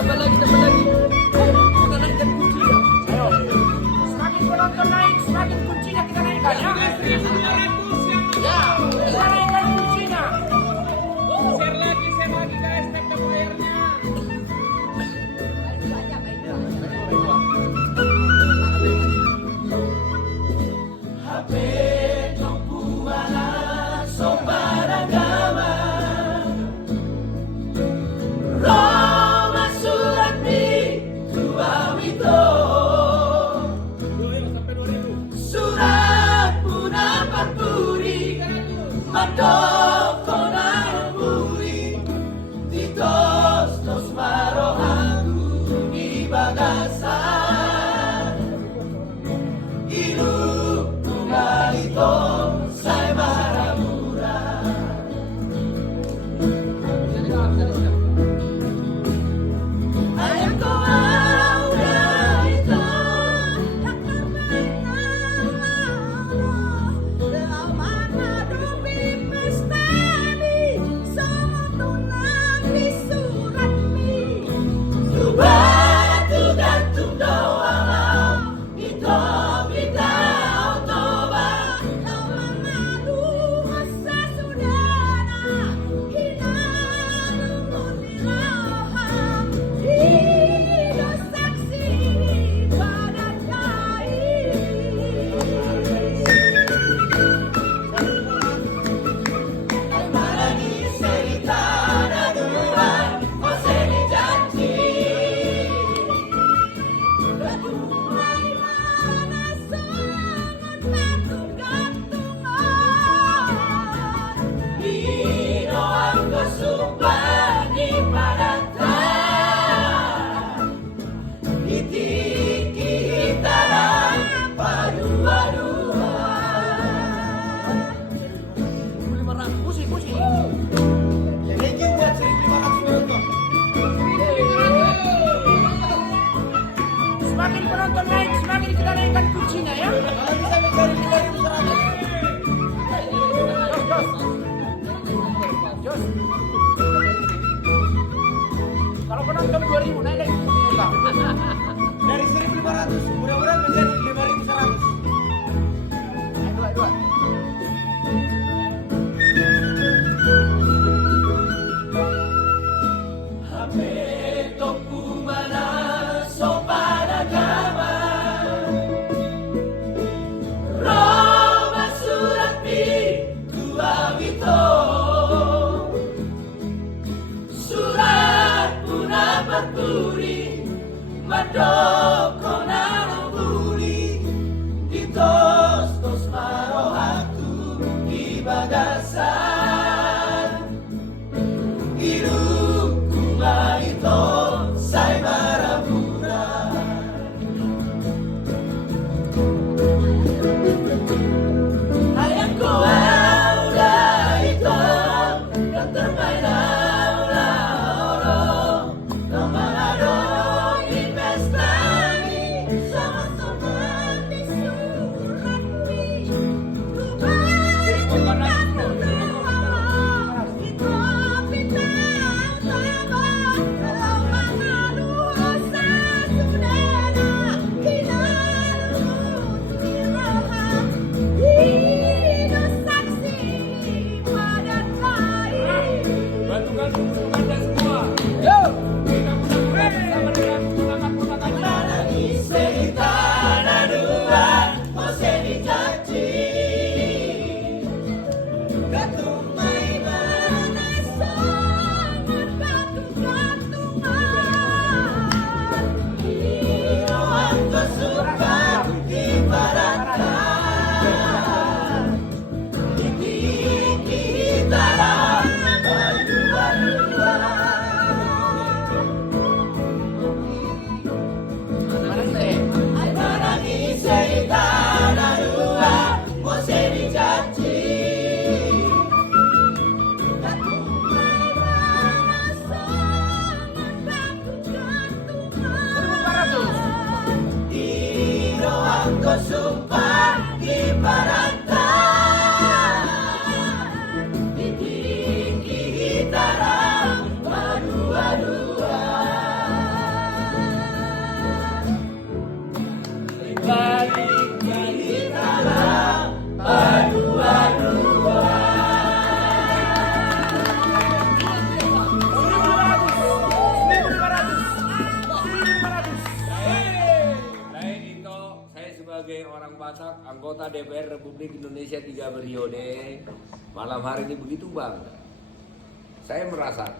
tambah lagi, tambah lagi. Kita naikkan kuncinya. Ayo. Semakin penonton naik, semakin kuncinya kita naikkan ya. 15.500 yang Ya, kita naikkan kuncinya. share lagi guys, tap tap layarnya. HP jompu mana sombara gama Roma surat di tua wito Sampai 2000. surat puna parpuri madoko na buri titos tos marohaku di bagasan hidup itu saya maramura ayam ko auda ito Batu gantung doang itu bidau toba Marani cerita na dua Oseni janji Ino anggo sumpah di padatan Itiki hitaran padua-dua Pusi, pusi. Thank you buat 1.500 penonton. Semakin penonton naik, semakin kita naikkan kuncinya ya. Kalau bisa mencari 5.100. Jos. Kalau penonton 2000 naik lagi kuncinya Kak. Dari 1.500 mudah-mudahan menjadi 5.100. Dua. HP toko mana sopada gama Roma surat pi dua wito surat puna paturi madoko na buri ditos tos marohaku di bagasan hidupku itu saya maramura ayam ko auda itu yang terbaik oro no malado investasi Batak, anggota DPR Republik Indonesia 3 periode, malam hari ini begitu bangga. Saya merasakan